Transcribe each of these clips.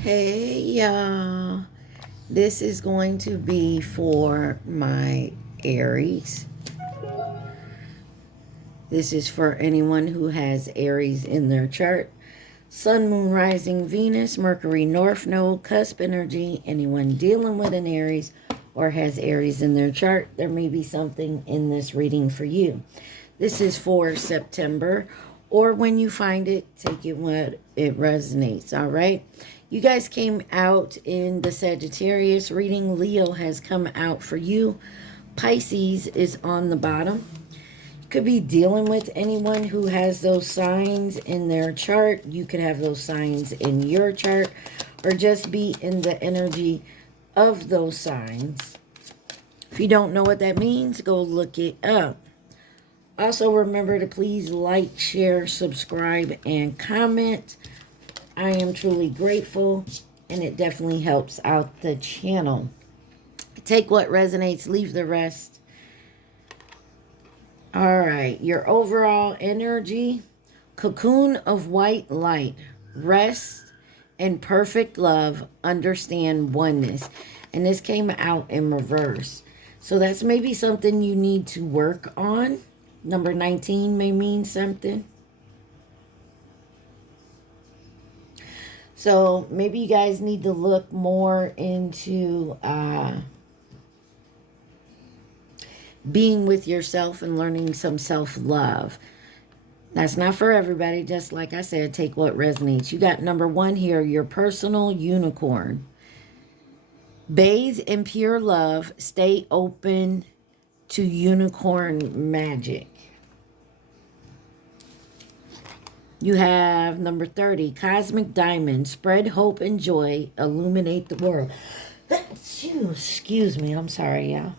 Hey y'all, this is going to be for my Aries. This is for anyone who has Aries in their chart. Sun, Moon, Rising, Venus, Mercury, North Node, Cusp energy. Anyone dealing with an Aries or has Aries in their chart, there may be something in this reading for you. This is for September, or when you find it, take it when it resonates, all right? You guys came out in the Sagittarius reading. Leo has come out for you. Pisces is on the bottom. Could be dealing with anyone who has those signs in their chart. You could have those signs in your chart, or just be in the energy of those signs. If you don't know what that means, go look it up. Also, remember to please like, share, subscribe, and comment. I am truly grateful, and it definitely helps out the channel. Take what resonates, leave the rest. All right, your overall energy: cocoon of white light, rest and perfect love, understand oneness. And this came out in reverse. So that's maybe something you need to work on. Number 19 may mean something. So maybe you guys need to look more into being with yourself and learning some self-love. That's not for everybody. Just like I said, take what resonates. You got number 1 here, your personal unicorn. Bathe in pure love. Stay open to unicorn magic. You have number 30, cosmic diamond. Spread hope and joy. Illuminate the world. Excuse me. I'm sorry, y'all.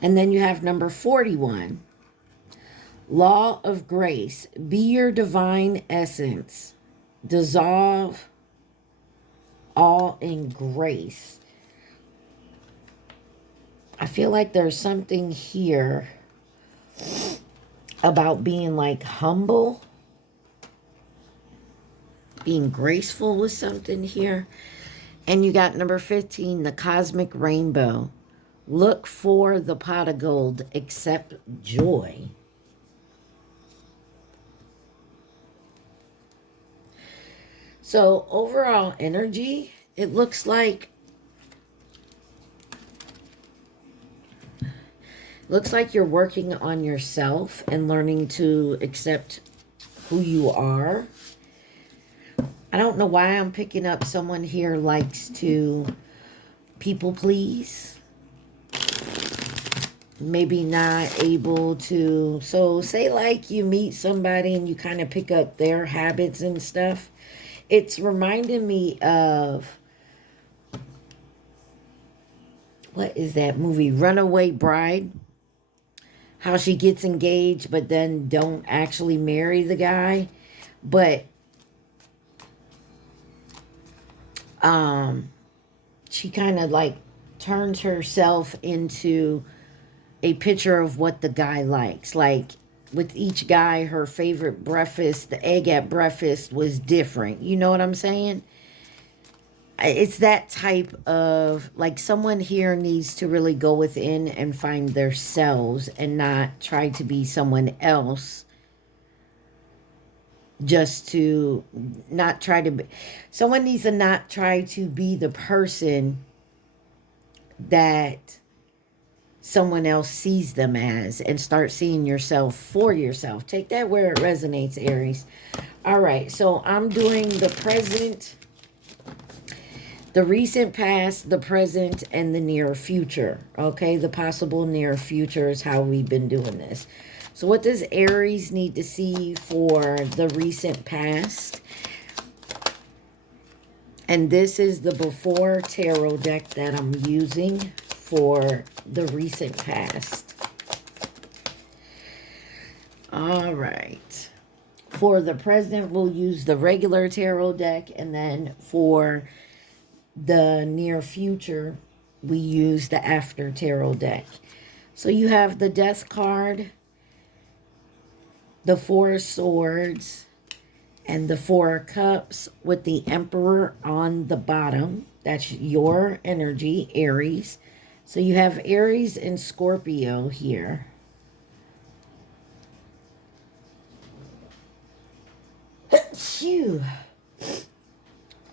And then you have number 41, law of grace. Be your divine essence. Dissolve all in grace. I feel like there's something here about being like humble, being graceful with something here. And you got number 15, the cosmic rainbow. Look for the pot of gold, accept joy. So overall energy, it looks like you're working on yourself and learning to accept who you are. I don't know why I'm picking up someone here likes to people please. Maybe not able to. So say like you meet somebody and you kind of pick up their habits and stuff. It's reminding me of, what is that movie? Runaway Bride. How she gets engaged but then don't actually marry the guy. But she kind of like turns herself into a picture of what the guy likes. Like with each guy, her favorite breakfast, the egg at breakfast was different. You know what I'm saying? It's that type of, like, someone here needs to really go within and find themselves and not try to be someone else. Just to not try to be, someone needs to not try to be the person that someone else sees them as, and start seeing yourself for yourself. Take that where it resonates, Aries. All right, so I'm doing the present, the recent past, the present, and the near future. Okay, the possible near future is how we've been doing this. So what does Aries need to see for the recent past? And this is the before tarot deck that I'm using for the recent past. All right. For the present, we'll use the regular tarot deck. And then for the near future, we use the after tarot deck. So you have the Death card, the Four of Swords, And the Four of Cups with the Emperor on the bottom. That's your energy, Aries. So you have Aries and Scorpio here. Phew.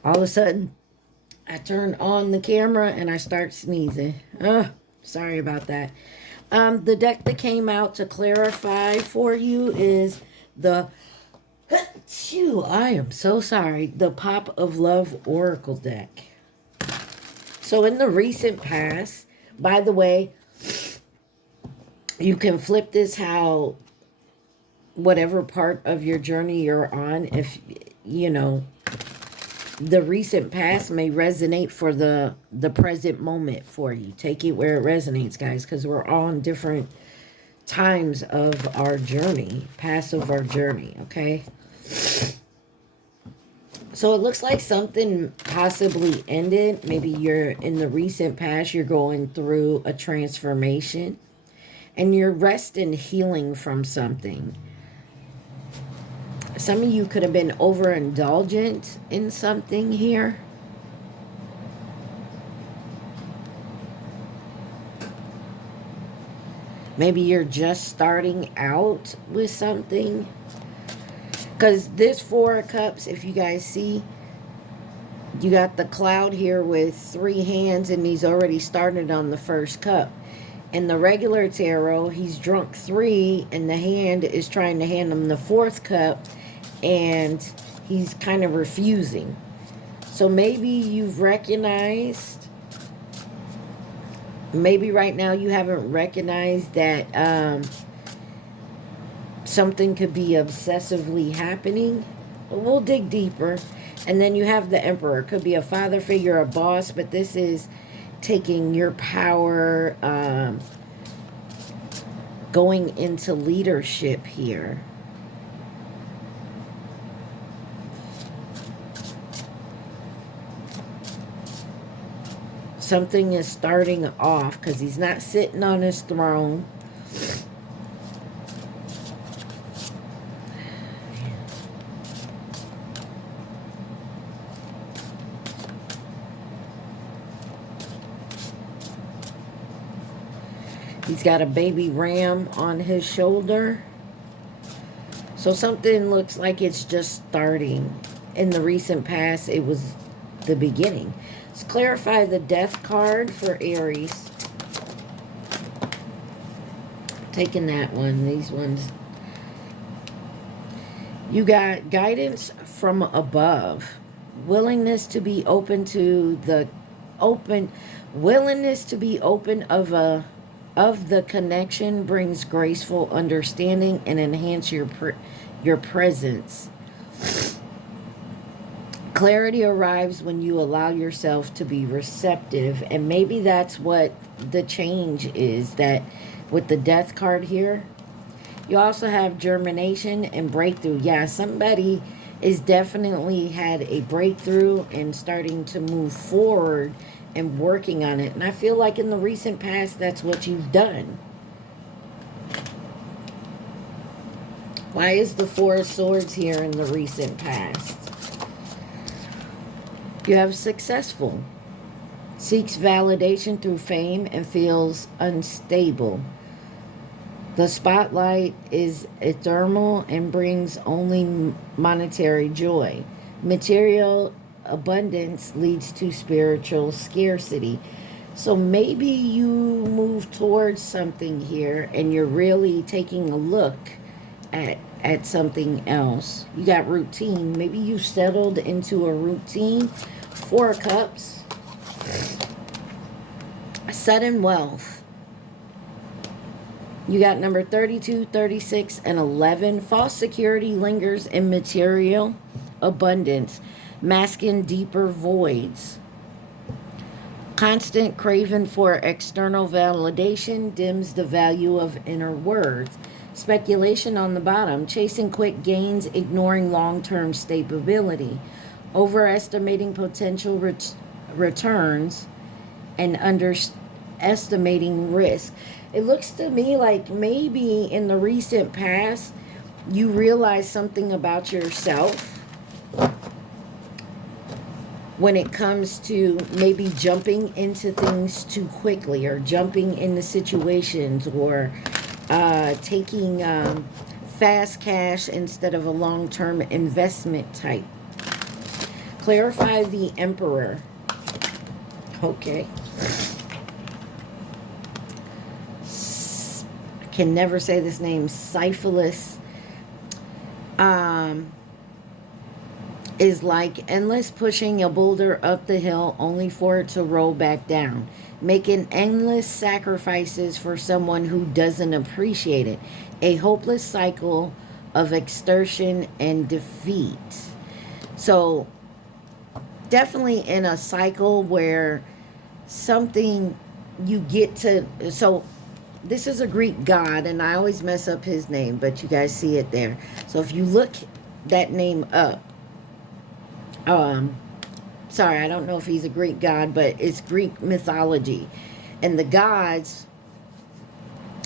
All of a sudden, I turn on the camera and I start sneezing. Sorry about that. The deck that came out to clarify for you is the... Phew, I am so sorry. The Pop of Love Oracle deck. So in the recent past, by the way, you can flip this how whatever part of your journey you're on, if you know, the recent past may resonate for the present moment for you. Take it where it resonates, guys, because we're all in different times of our journey, past of our journey, okay? So it looks like something possibly ended. Maybe you're in the recent past, you're going through a transformation and you're resting, healing from something. Some of you could have been overindulgent in something here. Maybe you're just starting out with something. Because this Four of Cups, if you guys see, you got the Cloud here with 3 hands and he's already started on the first cup. In the regular tarot, he's drunk 3 and the hand is trying to hand him the 4th cup and he's kind of refusing. So maybe you've recognized, maybe right now you haven't recognized that something could be obsessively happening. We'll dig deeper. And then you have the Emperor. Could be a father figure, a boss, but this is taking your power, going into leadership here. Something is starting off because he's not sitting on his throne. He's got a baby ram on his shoulder. So something looks like it's just starting. In the recent past, it was the beginning. Let's clarify the Death card for Aries. Taking that one, these ones. You got guidance from above. Willingness to be open to the willingness to be open of the connection brings graceful understanding and enhance your presence. Clarity arrives when you allow yourself to be receptive, and maybe that's what the change is, that with the Death card here. You also have germination and breakthrough. Yeah, somebody is definitely had a breakthrough and starting to move forward and working on it. And I feel like in the recent past, that's what you've done. Why is the Four of Swords here in the recent past? You have successful. Seeks validation through fame and feels unstable. The spotlight is ephemeral and brings only monetary joy. Material abundance leads to spiritual scarcity. So maybe you move towards something here and you're really taking a look at something else. You got routine. Maybe you settled into a routine. 4 of Cups. Sudden wealth. You got number 32, 36, and 11. False security lingers in material abundance, masking deeper voids. Constant craving for external validation dims the value of inner words. Speculation on the bottom, chasing quick gains, ignoring long-term stability, overestimating potential returns, and underestimating risk. It looks to me like maybe in the recent past, you realized something about yourself when it comes to maybe jumping into things too quickly, or jumping into situations, or taking fast cash instead of a long-term investment type. Clarify the Emperor. Okay. I can never say this name. Syphilis. Is like endless pushing a boulder up the hill only for it to roll back down. Making endless sacrifices for someone who doesn't appreciate it. A hopeless cycle of extortion and defeat. So, definitely in a cycle where something you get to... So, this is a Greek god, and I always mess up his name, but you guys see it there. So, if you look that name up, sorry, I don't know if he's a Greek god, but it's Greek mythology. And the gods,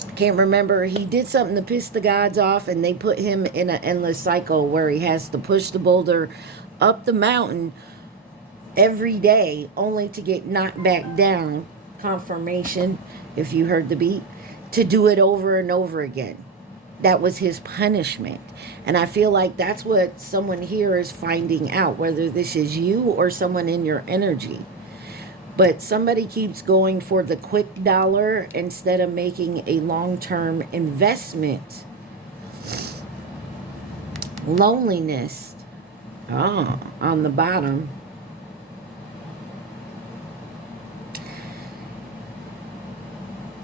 I can't remember, he did something to piss the gods off, and they put him in an endless cycle where he has to push the boulder up the mountain every day, only to get knocked back down. Confirmation, if you heard the beat, to do it over and over again. That was his punishment. And I feel like that's what someone here is finding out, whether this is you or someone in your energy. But somebody keeps going for the quick dollar instead of making a long-term investment. Loneliness. Oh, on the bottom.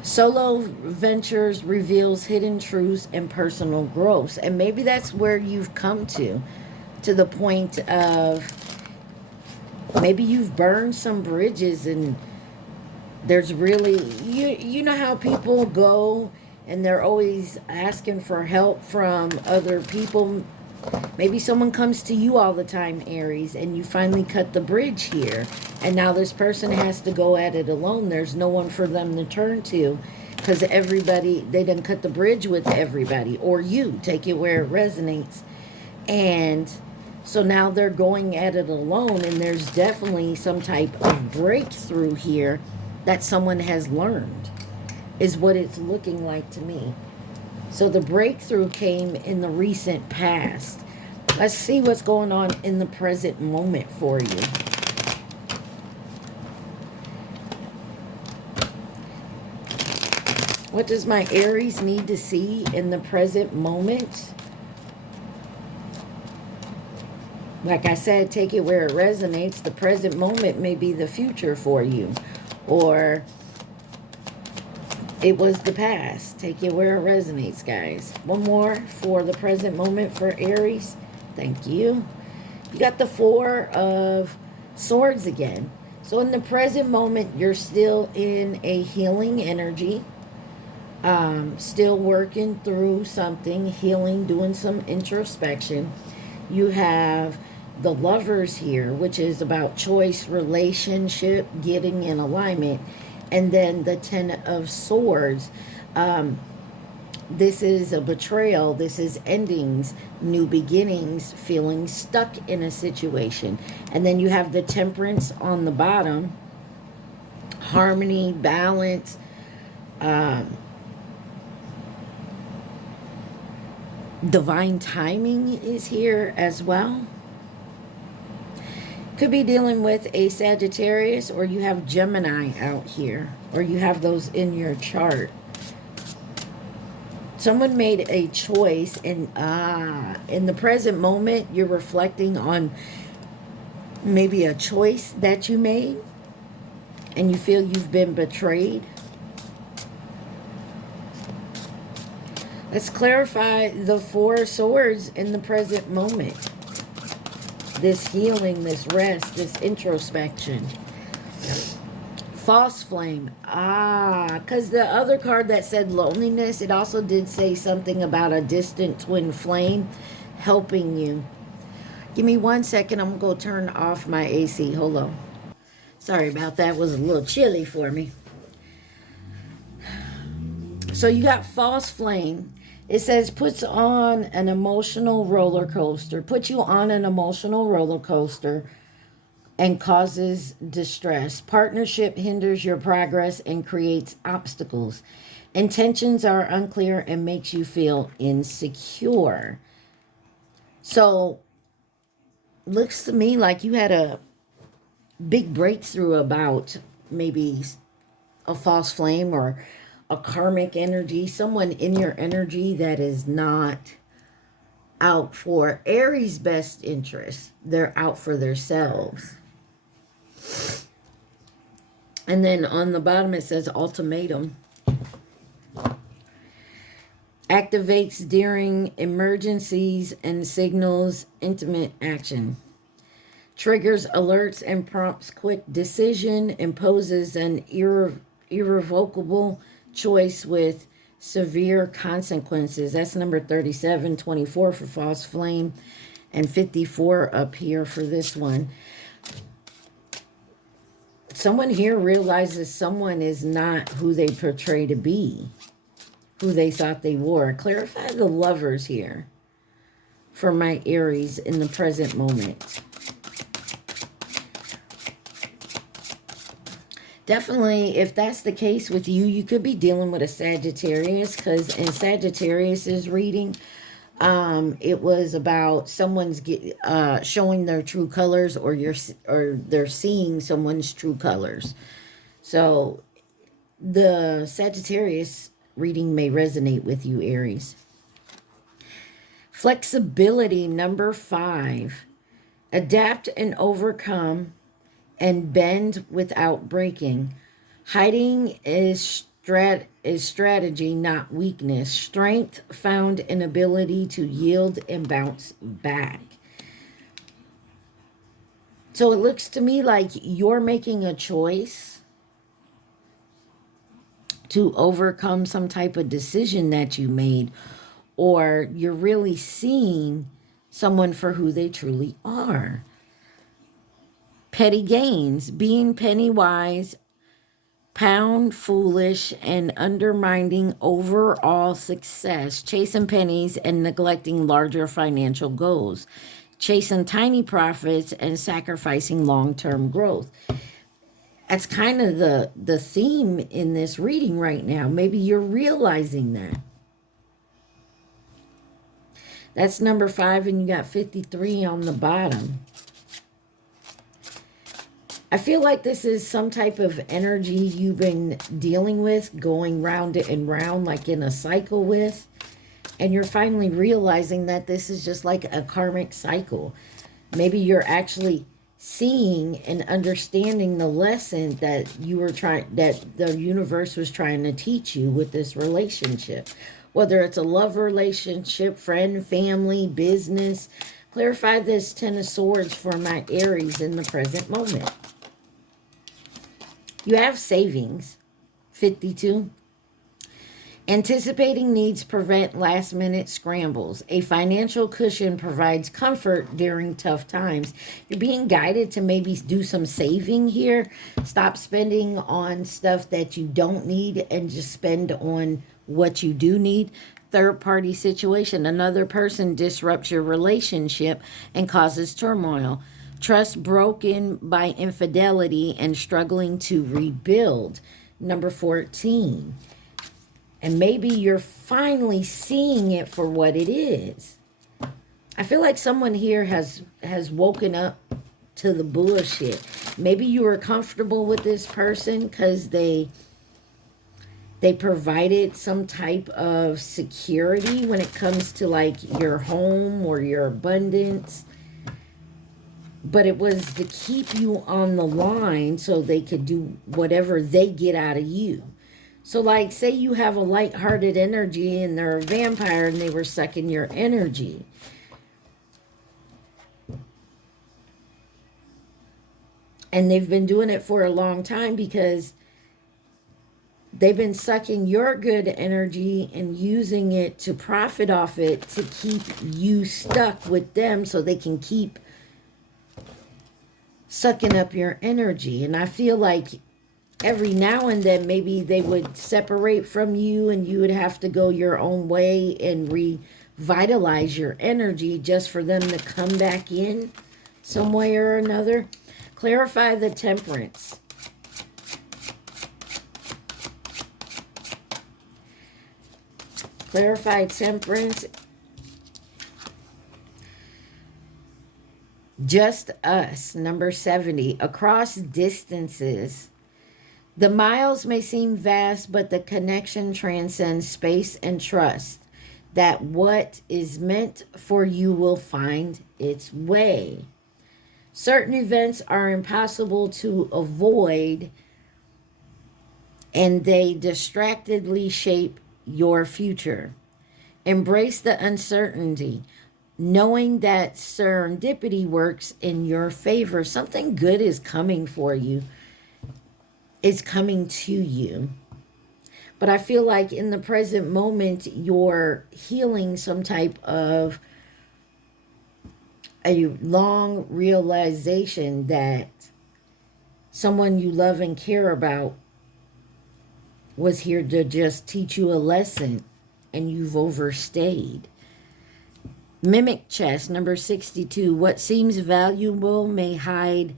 Solo ventures reveals hidden truths and personal growth. And maybe that's where you've come to the point of maybe you've burned some bridges, and there's really, you know how people go and they're always asking for help from other people. Maybe someone comes to you all the time, Aries, and you finally cut the bridge here. And now this person has to go at it alone. There's no one for them to turn to because everybody, they done cut the bridge with everybody. Or you, take it where it resonates. And so now they're going at it alone, and there's definitely some type of breakthrough here that someone has learned, is what it's looking like to me. So the breakthrough came in the recent past. Let's see what's going on in the present moment for you. What does my Aries need to see in the present moment? Like I said, take it where it resonates. The present moment may be the future for you. Or it was the past. Take it where it resonates, guys. One more for the present moment for Aries. Thank you. You got the Four of Swords again. So in the present moment, you're still in a healing energy. Still working through something, healing, doing some introspection. You have the Lovers here, which is about choice, relationship, getting in alignment. And then the Ten of Swords. This is a betrayal. This is endings, new beginnings, feeling stuck in a situation. And then you have the Temperance on the bottom. Harmony, balance. Divine timing is here as well. Could be dealing with a Sagittarius, or you have Gemini out here, or you have those in your chart. Someone made a choice, and in the present moment, you're reflecting on maybe a choice that you made, and you feel you've been betrayed. Let's clarify the Four of Swords in the present moment. This healing, this rest, this introspection. False flame. Because the other card that said loneliness, it also did say something about a distant twin flame helping you. Give me 1 second. I'm going to go turn off my AC. Hold on. Sorry about that. It was a little chilly for me. So you got false flame. It says puts on an emotional roller coaster. Put you on an emotional roller coaster and causes distress. Partnership hinders your progress and creates obstacles. Intentions are unclear and makes you feel insecure. So, looks to me like you had a big breakthrough about maybe a false flame or a karmic energy, someone in your energy that is not out for Aries' best interest. They're out for themselves. And then on the bottom it says ultimatum. Activates during emergencies and signals intimate action. Triggers alerts and prompts quick decision. Imposes an irrevocable choice with severe consequences. That's number 37, 24 for false flame, and 54 up here for this one. Someone here realizes someone is not who they portray to be, who they thought they were. Clarify the lovers here for my Aries in the present moment. Definitely, if that's the case with you, you could be dealing with a Sagittarius, because in Sagittarius's reading, it was about someone's showing their true colors, or they're seeing someone's true colors. So the Sagittarius reading may resonate with you, Aries. Flexibility, number 5. Adapt and overcome and bend without breaking. Hiding is strategy, not weakness. Strength found in ability to yield and bounce back. So it looks to me like you're making a choice to overcome some type of decision that you made, or you're really seeing someone for who they truly are. Petty gains, being penny wise, pound foolish, and undermining overall success, chasing pennies and neglecting larger financial goals, chasing tiny profits and sacrificing long-term growth. That's kind of the theme in this reading right now. Maybe you're realizing that. That's number 5, and you got 53 on the bottom. I feel like this is some type of energy you've been dealing with, going round and round like in a cycle with. And you're finally realizing that this is just like a karmic cycle. Maybe you're actually seeing and understanding the lesson that that the universe was trying to teach you with this relationship. Whether it's a love relationship, friend, family, business. Clarify this 10 of Swords for my Aries in the present moment. You have savings, 52. Anticipating needs prevent last-minute scrambles. A financial cushion provides comfort during tough times. You're being guided to maybe do some saving here. Stop spending on stuff that you don't need and just spend on what you do need. Third-party situation. Another person disrupts your relationship and causes turmoil. Trust broken by infidelity and struggling to rebuild. Number 14. And maybe you're finally seeing it for what it is. I feel like someone here has woken up to the bullshit. Maybe you were comfortable with this person because they provided some type of security when it comes to like your home or your abundance. But it was to keep you on the line so they could do whatever they get out of you. So like, say you have a light-hearted energy and they're a vampire and they were sucking your energy. And they've been doing it for a long time because they've been sucking your good energy and using it to profit off it to keep you stuck with them so they can keep sucking up your energy. And I feel like every now and then maybe they would separate from you and you would have to go your own way and revitalize your energy just for them to come back in some way or another. Clarify the Temperance. Clarify Temperance. Just us. Number 70. Across distances. The miles may seem vast, but the connection transcends space and trust that what is meant for you will find its way. Certain events are impossible to avoid, and they distractedly shape your future. Embrace the uncertainty, knowing that serendipity works in your favor. Something good is coming for you. It's coming to you. But I feel like in the present moment, you're healing some type of a long realization that someone you love and care about was here to just teach you a lesson, and you've overstayed. Mimic chess, number 62. What seems valuable may hide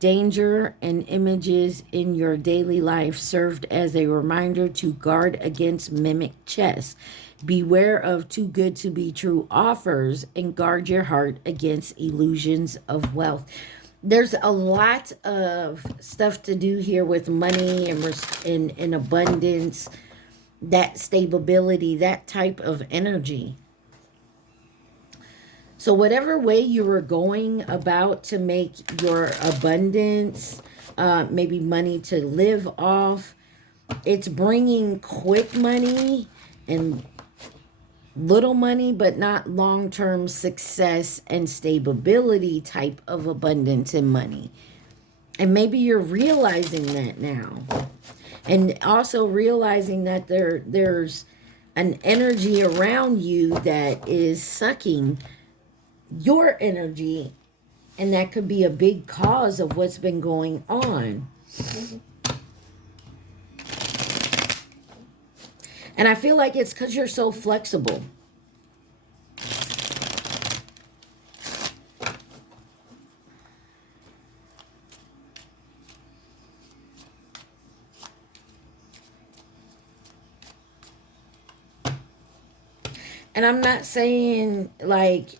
danger, and images in your daily life served as a reminder to guard against mimic chess. Beware of too good to be true offers, and guard your heart against illusions of wealth. There's a lot of stuff to do here with money and abundance, that stability, that type of energy. So whatever way you were going about to make your abundance, maybe money to live off, it's bringing quick money and little money, but not long-term success and stability type of abundance and money. And maybe you're realizing that now. And also realizing that there's an energy around you that is sucking your energy, and that could be a big cause of what's been going on. And I feel like it's because you're so flexible. And I'm not saying like,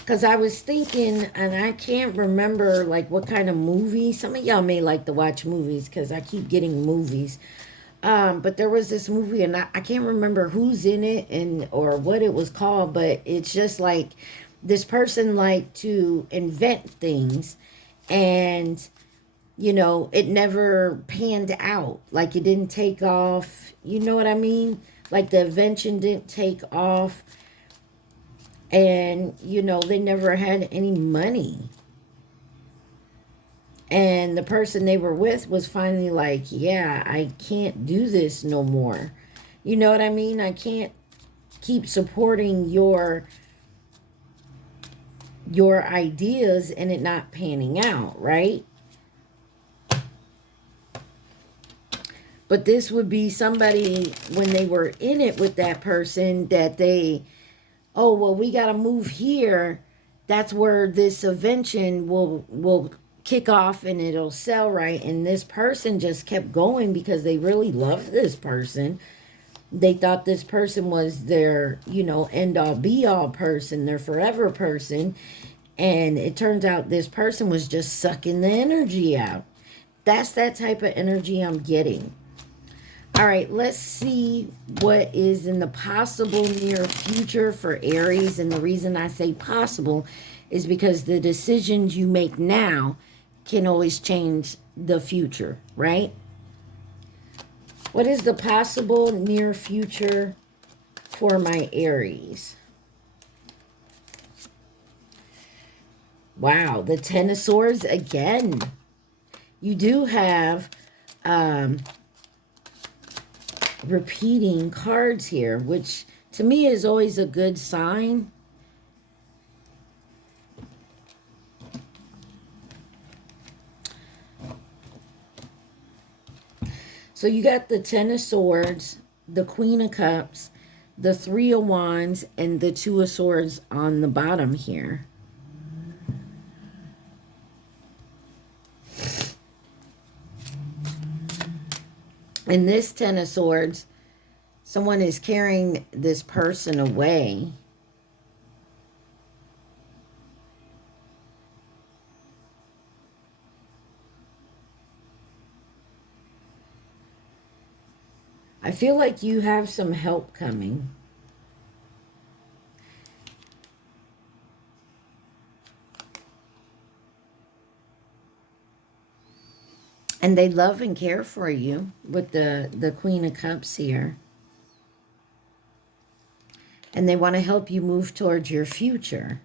because I was thinking, and I can't remember like what kind of movie. Some of y'all may like to watch movies because I keep getting movies. But there was this movie, and I can't remember who's in it and or what it was called, but it's just like this person liked to invent things, and you know, it never panned out. Like it didn't take off. You know what I mean? Like the invention didn't take off. And, you know, they never had any money. And the person they were with was finally like, yeah, I can't do this no more. You know what I mean? I can't keep supporting your ideas and it not panning out, right? But this would be somebody, when they were in it with that person, that they, oh, well, we got to move here. That's where this invention will kick off and it'll sell, right? And this person just kept going because they really loved this person. They thought this person was their, you know, end-all be-all person, their forever person. And it turns out this person was just sucking the energy out. That's that type of energy I'm getting. All right, let's see what is in the possible near future for Aries. And the reason I say possible is because the decisions you make now can always change the future, right? What is the possible near future for my Aries? Wow, the Ten of Swords again. You do have repeating cards here, which to me is always a good sign. So you got the Ten of Swords, the Queen of Cups, the Three of Wands, and the Two of Swords on the bottom here. In this Ten of Swords, someone is carrying this person away. I feel like you have some help coming. And they love and care for you with the Queen of Cups here. And they want to help you move towards your future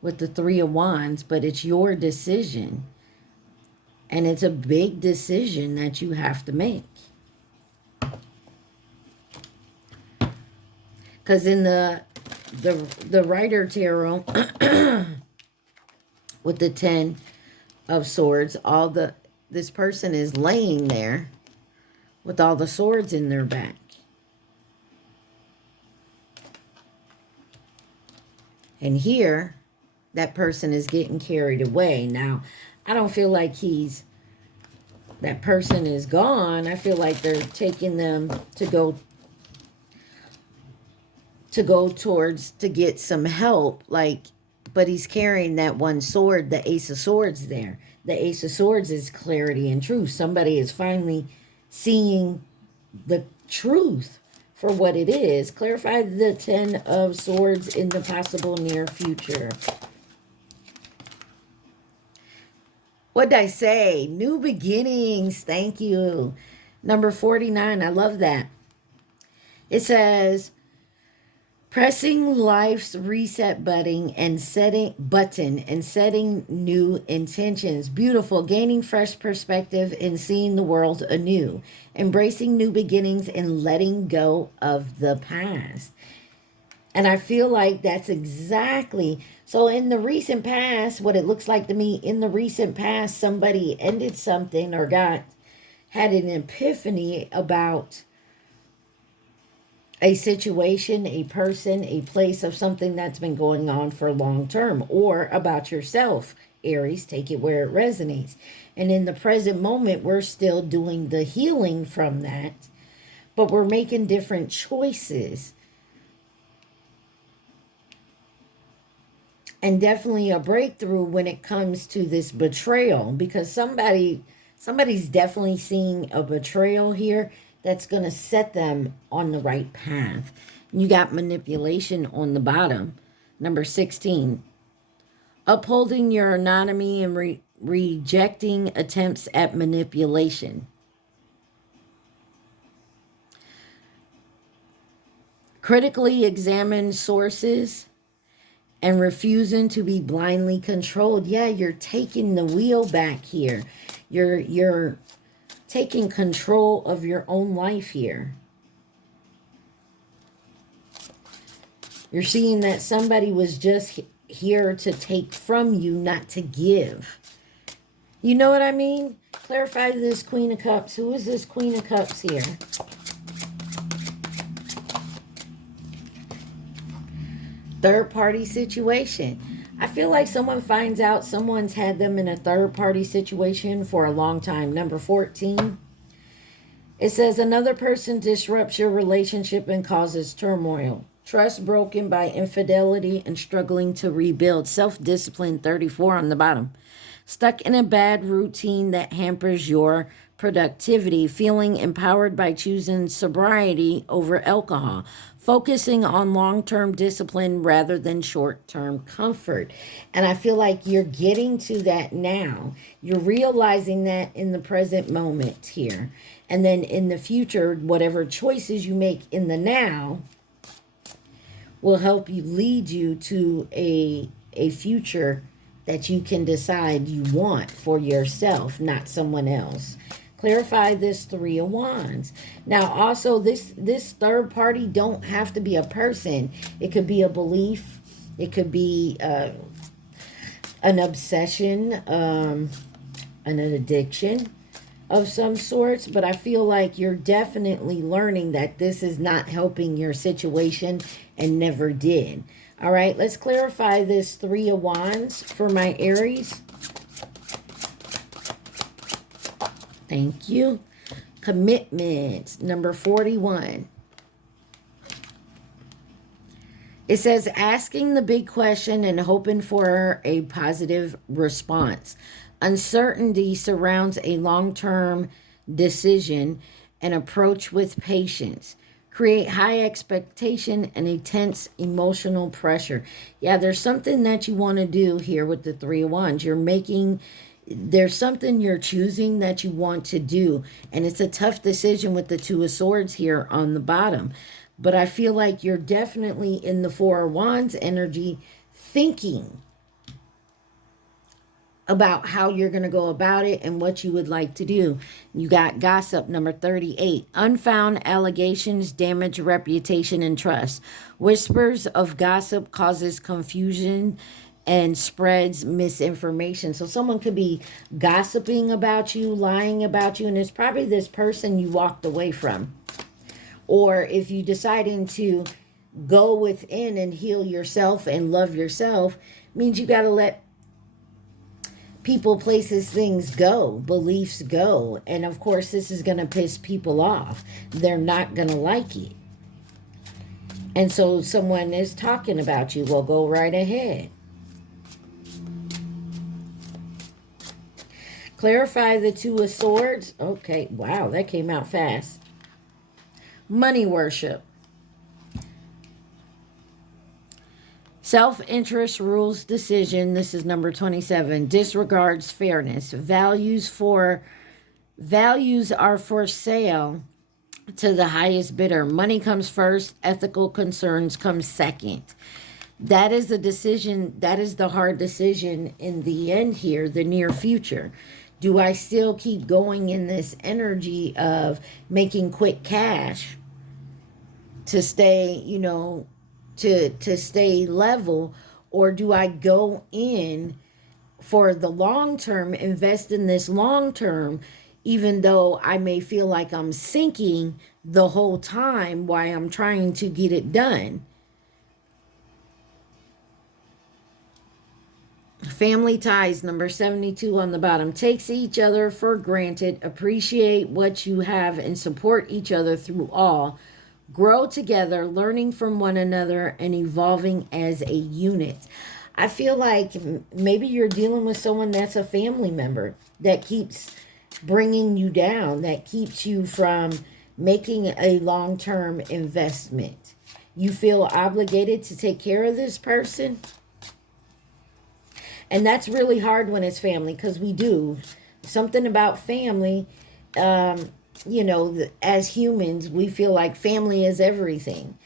with the Three of Wands, but it's your decision. And it's a big decision that you have to make. Because in the Rider Tarot, with the Ten of Swords, this person is laying there with all the swords in their back. And here, that person is getting carried away. Now, I don't feel like that person is gone. I feel like they're taking them to get some help, but he's carrying that one sword, the Ace of Swords there. The Ace of Swords is clarity and truth. Somebody is finally seeing the truth for what it is. Clarify the Ten of Swords in the possible near future. What did I say? New beginnings. Thank you. Number 49. I love that. It says, pressing life's reset button and setting new intentions. Beautiful. Gaining fresh perspective and seeing the world anew. Embracing new beginnings and letting go of the past. And I feel like that's exactly... So in the recent past, what it looks like to me, in the recent past, somebody ended something or had an epiphany about a situation, a person, a place of something that's been going on for long term, or about yourself, Aries. Take it where it resonates. And in the present moment, we're still doing the healing from that, but we're making different choices. And definitely a breakthrough when it comes to this betrayal, because somebody's definitely seeing a betrayal here that's going to set them on the right path. You got manipulation on the bottom. Number 16. Upholding your autonomy and rejecting attempts at manipulation. Critically examine sources and refusing to be blindly controlled. Yeah, you're taking the wheel back here. You're taking control of your own life here. You're seeing that somebody was just here to take from you, not to give. You know what I mean? Clarify this Queen of Cups. Who is this Queen of Cups here? Third-party situation. I feel like someone finds out someone's had them in a third-party situation for a long time. Number 14. It says, another person disrupts your relationship and causes turmoil. Trust broken by infidelity and struggling to rebuild. Self-discipline, 34 on the bottom. Stuck in a bad routine that hampers your productivity. Feeling empowered by choosing sobriety over alcohol. Focusing on long-term discipline rather than short-term comfort. And I feel like you're getting to that now. You're realizing that in the present moment here. And then in the future, whatever choices you make in the now will help you, lead you to a future that you can decide you want for yourself, not someone else. Clarify this Three of Wands. Now, also, this third party don't have to be a person. It could be a belief. It could be an obsession, an addiction of some sorts. But I feel like you're definitely learning that this is not helping your situation and never did. All right, let's clarify this Three of Wands for my Aries. Thank you. Commitment, number 41. It says asking the big question and hoping for a positive response. Uncertainty surrounds a long-term decision and approach with patience. Create high expectation and intense emotional pressure. Yeah, there's something that you want to do here with the Three of Wands. There's something you're choosing that you want to do. And it's a tough decision with the Two of Swords here on the bottom. But I feel like you're definitely in the Four of Wands energy thinking about how you're going to go about it and what you would like to do. You got gossip, number 38. Unfound allegations damage reputation and trust. Whispers of gossip causes confusion and spreads misinformation. So someone could be gossiping about you, lying about you, and it's probably this person you walked away from. Or if you deciding to go within and heal yourself and love yourself, means you got to let people, places, things go, beliefs go. And of course, this is going to piss people off. They're not going to like it. And so someone is talking about you. Well, go right ahead. Clarify the Two of Swords. Okay, wow, that came out fast. Money worship. Self-interest rules decision. This is number 27. Disregards fairness. Values are for sale to the highest bidder. Money comes first. Ethical concerns come second. That is the decision. That is the hard decision in the end here, the near future. Do I still keep going in this energy of making quick cash to stay, to stay level, or do I go in for the long term, invest in this long term, even though I may feel like I'm sinking the whole time while I'm trying to get it done? Family ties, number 72 on the bottom. Takes each other for granted. Appreciate what you have and support each other through all. Grow together, learning from one another and evolving as a unit. I feel like maybe you're dealing with someone that's a family member that keeps bringing you down, that keeps you from making a long-term investment. You feel obligated to take care of this person. And that's really hard when it's family, because we do. Something about family, as humans, we feel like family is everything.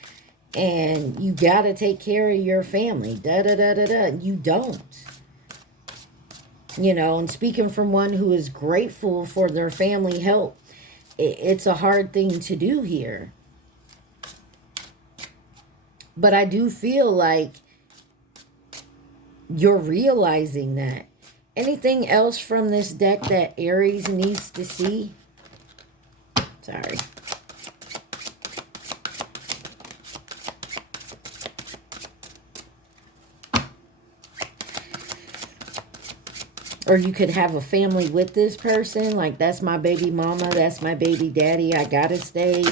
And you got to take care of your family. Da-da-da-da-da. You don't. And speaking from one who is grateful for their family help, it's a hard thing to do here. But I do feel like you're realizing that. Anything else from this deck that Aries needs to see? Sorry. Or you could have a family with this person. Like, that's my baby mama. That's my baby daddy. I gotta stay,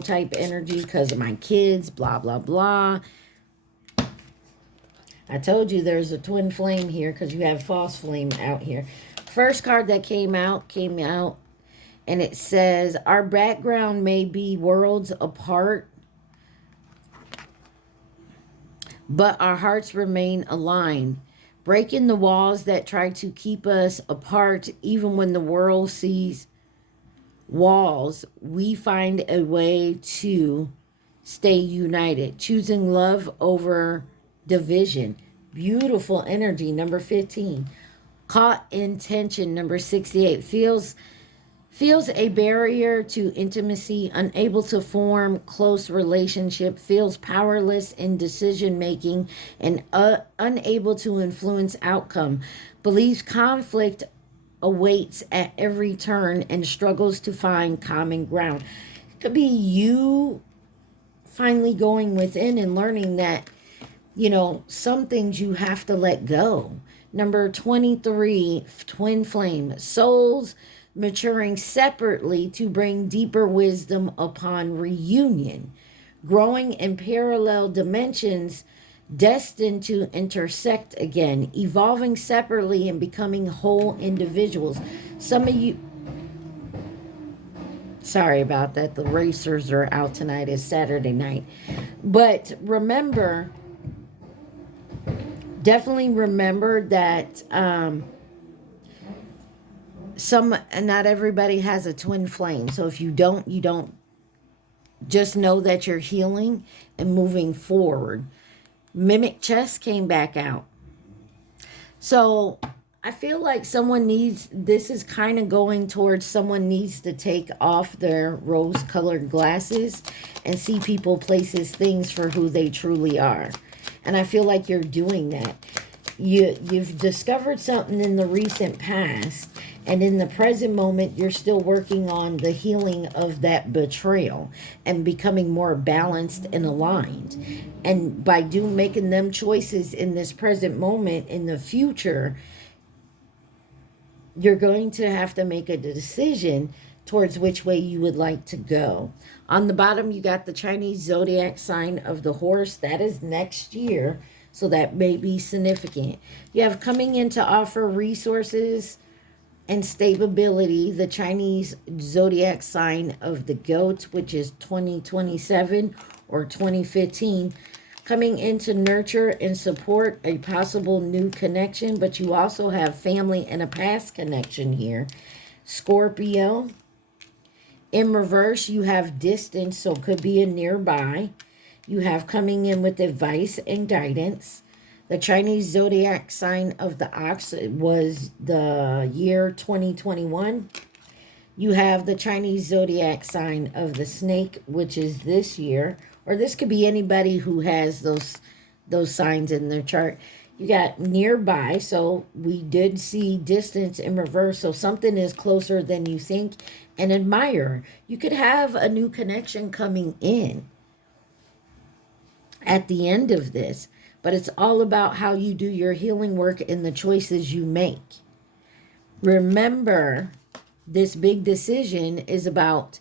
type energy because of my kids. Blah, blah, blah. I told you there's a twin flame here because you have false flame out here. First card that came out, and it says, our background may be worlds apart, but our hearts remain aligned. Breaking the walls that try to keep us apart, even when the world sees walls, we find a way to stay united. Choosing love over division. Beautiful energy, number 15. Caught in tension, number 68. Feels a barrier to intimacy, unable to form close relationship, feels powerless in decision making, and unable to influence outcome. Believes conflict awaits at every turn and struggles to find common ground. It could be you finally going within and learning that some things you have to let go. Number 23, twin flame. Souls maturing separately to bring deeper wisdom upon reunion, growing in parallel dimensions destined to intersect again, evolving separately and becoming whole individuals. Some of you, sorry about that, the racers are out tonight. It's Saturday night. But remember, definitely remember that not everybody has a twin flame. So if you don't, you don't. Just know that you're healing and moving forward. Mimic chess came back out. So I feel like this is kind of going towards someone needs to take off their rose-colored glasses and see people, places, things for who they truly are. And I feel like you're doing that. You've discovered something in the recent past, and in the present moment, you're still working on the healing of that betrayal and becoming more balanced and aligned. And by making them choices in this present moment, in the future, you're going to have to make a decision towards which way you would like to go. On the bottom, you got the Chinese zodiac sign of the horse. That is next year, so that may be significant. You have coming in to offer resources and stability, the Chinese zodiac sign of the goat, which is 2027 or 2015. Coming in to nurture and support a possible new connection, but you also have family and a past connection here. Scorpio. In reverse, you have distance, so it could be a nearby. You have coming in with advice and guidance. The Chinese zodiac sign of the ox was the year 2021. You have the Chinese zodiac sign of the snake, which is this year. Or this could be anybody who has those signs in their chart. You got nearby, so we did see distance in reverse, so something is closer than you think. And admirer. You could have a new connection coming in at the end of this. But it's all about how you do your healing work and the choices you make. Remember, this big decision is about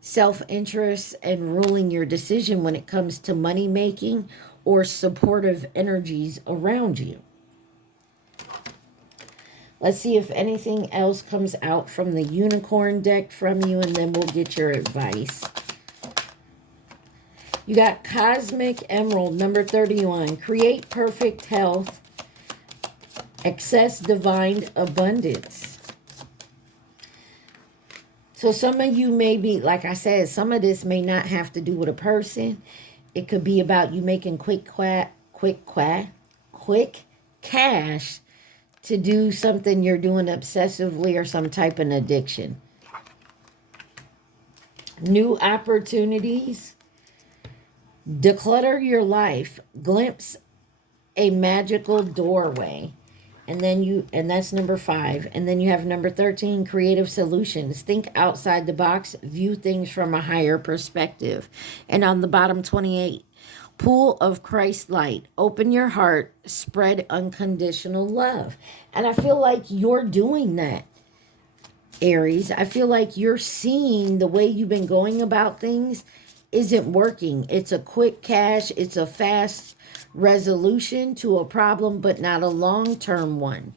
self-interest and ruling your decision when it comes to money making or supportive energies around you. Let's see if anything else comes out from the unicorn deck from you, and then we'll get your advice. You got Cosmic Emerald, number 31. Create perfect health. Access divine abundance. So some of you may be, like I said, some of this may not have to do with a person. It could be about you making quick cash to do something you're doing obsessively or some type of addiction. New opportunities. Declutter your life. Glimpse a magical doorway. And that's number 5. And then you have number 13, creative solutions. Think outside the box, view things from a higher perspective. And on the bottom, 28, pool of Christ light. Open your heart, spread unconditional love. And I feel like you're doing that, Aries. I feel like you're seeing the way you've been going about things isn't working. It's a quick cash. It's a fast resolution to a problem, but not a long-term one.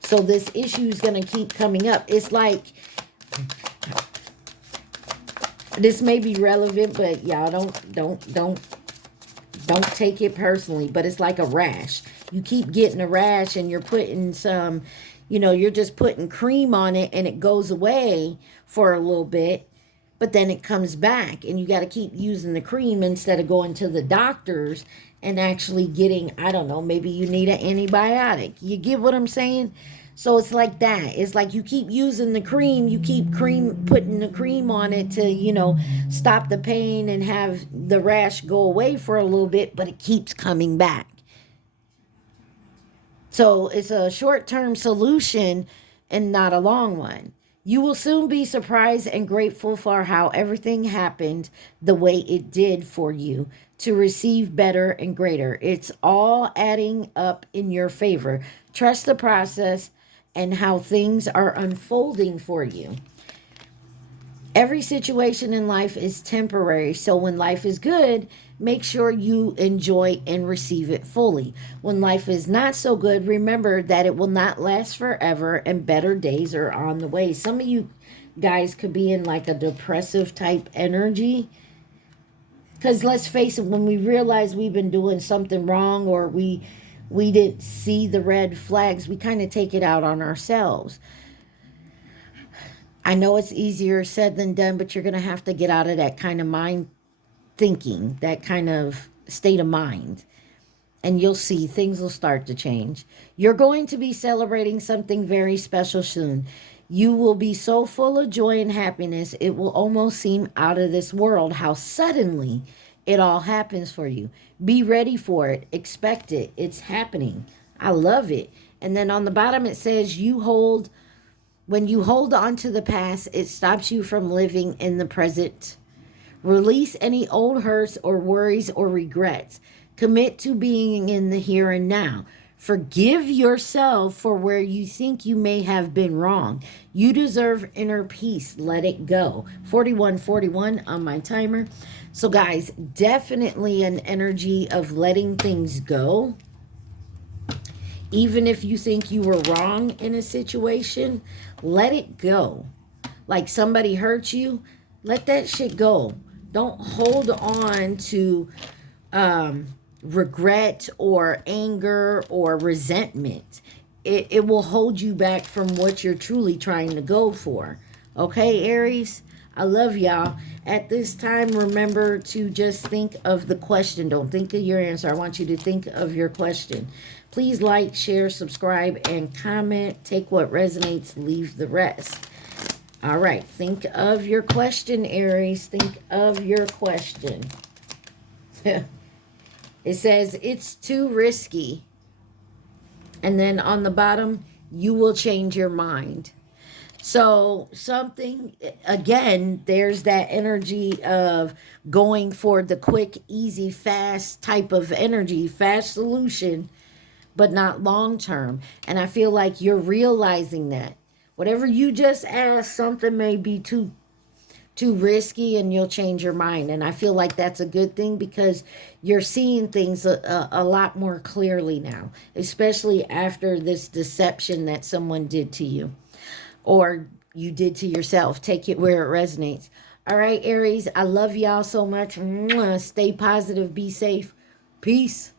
So this issue is going to keep coming up. It's like, this may be relevant, but y'all don't take it personally. But it's like a rash. You keep getting a rash, and you're putting some, you're just putting cream on it, and it goes away for a little bit. But then it comes back, and you got to keep using the cream instead of going to the doctors and actually getting, I don't know, maybe you need an antibiotic. You get what I'm saying? So it's like that. It's like you keep using the cream, you keep putting the cream on it to, stop the pain and have the rash go away for a little bit, but it keeps coming back. So it's a short-term solution and not a long one. You will soon be surprised and grateful for how everything happened the way it did for you to receive better and greater. It's all adding up in your favor. Trust the process and how things are unfolding for you. Every situation in life is temporary, so when life is good, make sure you enjoy and receive it fully. When life is not so good, remember that it will not last forever and better days are on the way. Some of you guys could be in like a depressive type energy, because let's face it, when we realize we've been doing something wrong, or we didn't see the red flags, we kind of take it out on ourselves. I know it's easier said than done, but you're going to have to get out of that kind of mind thinking, that kind of state of mind. And you'll see things will start to change. You're going to be celebrating something very special soon. You will be so full of joy and happiness, it will almost seem out of this world how suddenly it all happens for you. Be ready for it. Expect it. It's happening. I love it. And then on the bottom it says when you hold on to the past, it stops you from living in the present. Release any old hurts or worries or regrets. Commit to being in the here and now. Forgive yourself for where you think you may have been wrong. You deserve inner peace. Let it go. 4141 on my timer. So guys, definitely an energy of letting things go. Even if you think you were wrong in a situation, let it go. Like somebody hurt you, let that shit go. Don't hold on to regret or anger or resentment. It will hold you back from what you're truly trying to go for. Okay, Aries? I love y'all. At this time, remember to just think of the question. Don't think of your answer. I want you to think of your question. Please like, share, subscribe, and comment. Take what resonates, leave the rest. All right. Think of your question, Aries. Think of your question. It says, it's too risky. And then on the bottom, you will change your mind. So something, again, there's that energy of going for the quick, easy, fast type of energy, fast solution, but not long term. And I feel like you're realizing that. Whatever you just asked, something may be too risky and you'll change your mind. And I feel like that's a good thing because you're seeing things a lot more clearly now, especially after this deception that someone did to you. Or you did to yourself. Take it where it resonates. All right, Aries, I love y'all so much. Stay positive. Be safe. Peace.